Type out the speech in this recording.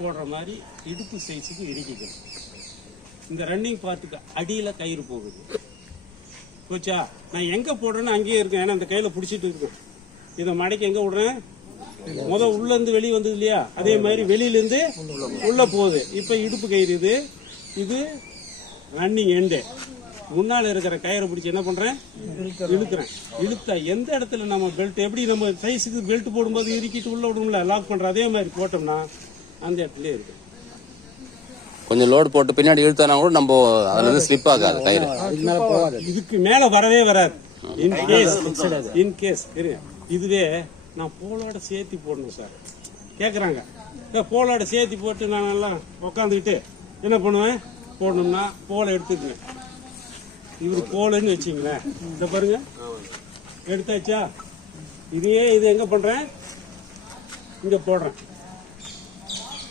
போடுற மாதிரி இடுப்பு சைஸுக்கு இறுக்கிக்கணும். இந்த ரன்னிங் பார்ட்டுக்கு அடியில் கயிறு போகுது. போச்சா? நான் எங்கே போடுறேன்னு அங்கேயே இருக்கேன். ஏன்னா இந்த கையில் பிடிச்சிட்டு இருக்கேன். இதை மடக்கி எங்கே விடுறேன்? உள்ளேருந்து வெளியே வந்தது இல்லையா? அதே மாதிரி வெளியிலேருந்து உள்ளே போகுது. இப்போ இடுப்பு கயிறு இது ரன்னிங் எண்டு. முன்னால் இருக்கிற கயிறை பிடிச்சி என்ன பண்ணுறேன்? இழுக்கிறேன். இழுத்தா எந்த இடத்துல நம்ம பெல்ட் எப்படி நம்ம சைஸுக்கு பெல்ட் போடும்போது இறுக்கிட்டு உள்ள விடும்ல, லாக் பண்ணுறோம். அதே மாதிரி போட்டோம்னா அந்த இடத்துலயே இருக்கு. கொஞ்சம் லோடு போட்டு பின்னாடி இழுத்தானா கூட நம்ம அதுல இருந்து ஸ்லிப் ஆகாது கயிறு. இதுக்கு மேல வரவே வராது. இன்கேஸ் இதுவே நான் போலோட சேர்த்து போடணும் சார் கேட்குறாங்க. போலோட சேர்த்து போட்டு நான் எல்லாம் உக்காந்துக்கிட்டு என்ன பண்ணுவேன்? போடணும்னா போலை எடுத்துக்குங்க. இவரு போலன்னு வச்சுங்களேன். இதை பாருங்க, எடுத்தாச்சா? இது எங்க பண்றேன்? இங்க போடுறேன்.